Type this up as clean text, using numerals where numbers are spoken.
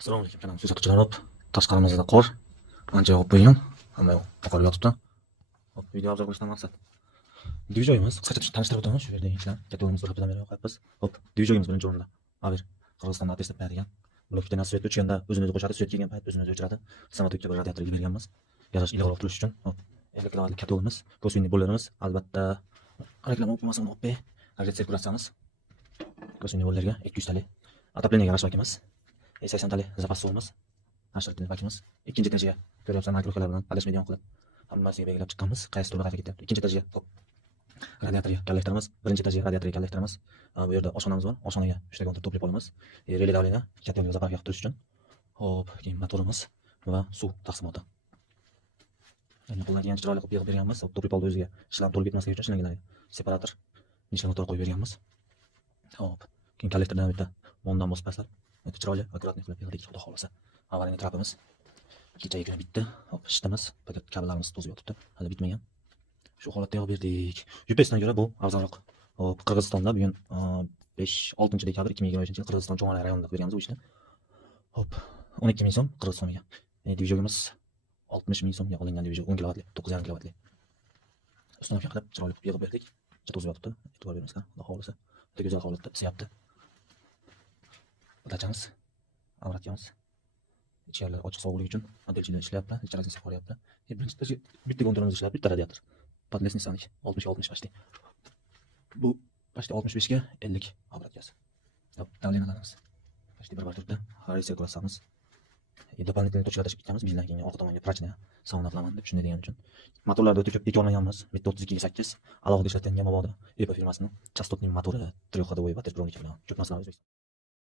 Assalomu alaykum kanal kuzatuvchilar. Hop, tashqarimizda qor ancha yog'ib qo'ygan. Hamma yoq oqarib yotibdi. Hop, video obzor qilishdan maqsad. Dvijogimiz qisqacha tanishtirib o'taman. Shu yerda ishlar katta o'rnimiz bir haftadan beri yo'qyapmiz. Hop, dvijogimiz birinchi o'rinda. Aver Qirg'izistonda test qiladigan. Blokdan svet o'chganda o'zini qo'shadi, svet kelgan payt o'zini o'chiradi. Samolyotga bir radiatorga berganmiz. Yarash ilg'or turish uchun. Hop, 50 kilovatlik katta o'rnimiz, kosvinli bollarimiz, albatta reklama o'qimasin hop, agregat sirkulatsiyamiz. Kosvinli bollarga 200 talik. Отоплениеga g'ash bakimiz. 80 talik zapas suvimiz. Nashrlikni bakimiz. Ikkinchi etajiga ko'ryapsan makrokalar bilan adashmaydigan qilib hammasiga belgilab chiqqanmiz. Qaysi turda qayerga ketyapti. Ikkinchi etajiga top radiatorga kollektorimiz, birinchi etajiga radiatorga kollektorimiz. Bu yerda oshxonamiz bor. Oshxonaga 3 ta kontor to'plab olamiz. Relay davlena katta yo'lga zaparga yoqtirish uchun. Hop, keyin motorimiz va suv taqsimoti. Endi qo'ldan kelgancha chiroyli qilib yig'ib berganmiz. To'plab oldi o'ziga. Ishlar to'lib ketmasligi uchun shunday separator nishon motor qo'yib berganmiz. Hop, keyin kollektordan bitta mondan bosib pastlab, chiroyli akkuratni qilib yig'dik, xudo xolasa. Avariya trapimiz kechaga kuni bitdi. Hop, ishtamiz. Paket kabellarimiz to'zib yotibdi. Hali bitmagan. Shu holatda yig'ib berdik. UPSdan ko'ra bu arzonroq. Hop, Qirg'izistonda bugun 5-6 dekabr 2023-yil Qirg'iziston Cho'ng'ay rayonida berganmiz bu ishni. Hop, 12 ming so'm Qirg'izistonga. Dvijogimiz 60 ming so'mga olingan dvijog 10 kilovatli, 9,5 kilovatli. Ustunovka qilib chiroyli qilib yig'ib berdik. Kecha to'zib yotibdi. E'tibor bermasdan, xudo xolasa. Juda go'zal holatda isyapti. Dachamiz, avratkamiz. İçeriler açık soğukluk için modelchilar ishlayapti, ichkarisi qoryapti. Birinchi bitta kontorimiz ishlab, bitta radiator. Подлесный саныч 60-60 почти. Bu почти 65 ga 50 avratkasi. Hop, davlenalarimiz. Почти bir turda. Har sirkulatsiyamiz. Дополнительный точка tashib ketamiz. Bizdan keyin orqa tomonga prachna sauna qilaman deb shunday degan uchun. Motorlarda o'ta ko'p bekor Bitta 32 ga 8 alohida ishlatgan mabodo. EPA firmasining частотный motori 3 ходовой batarya bilan ko'p narsalar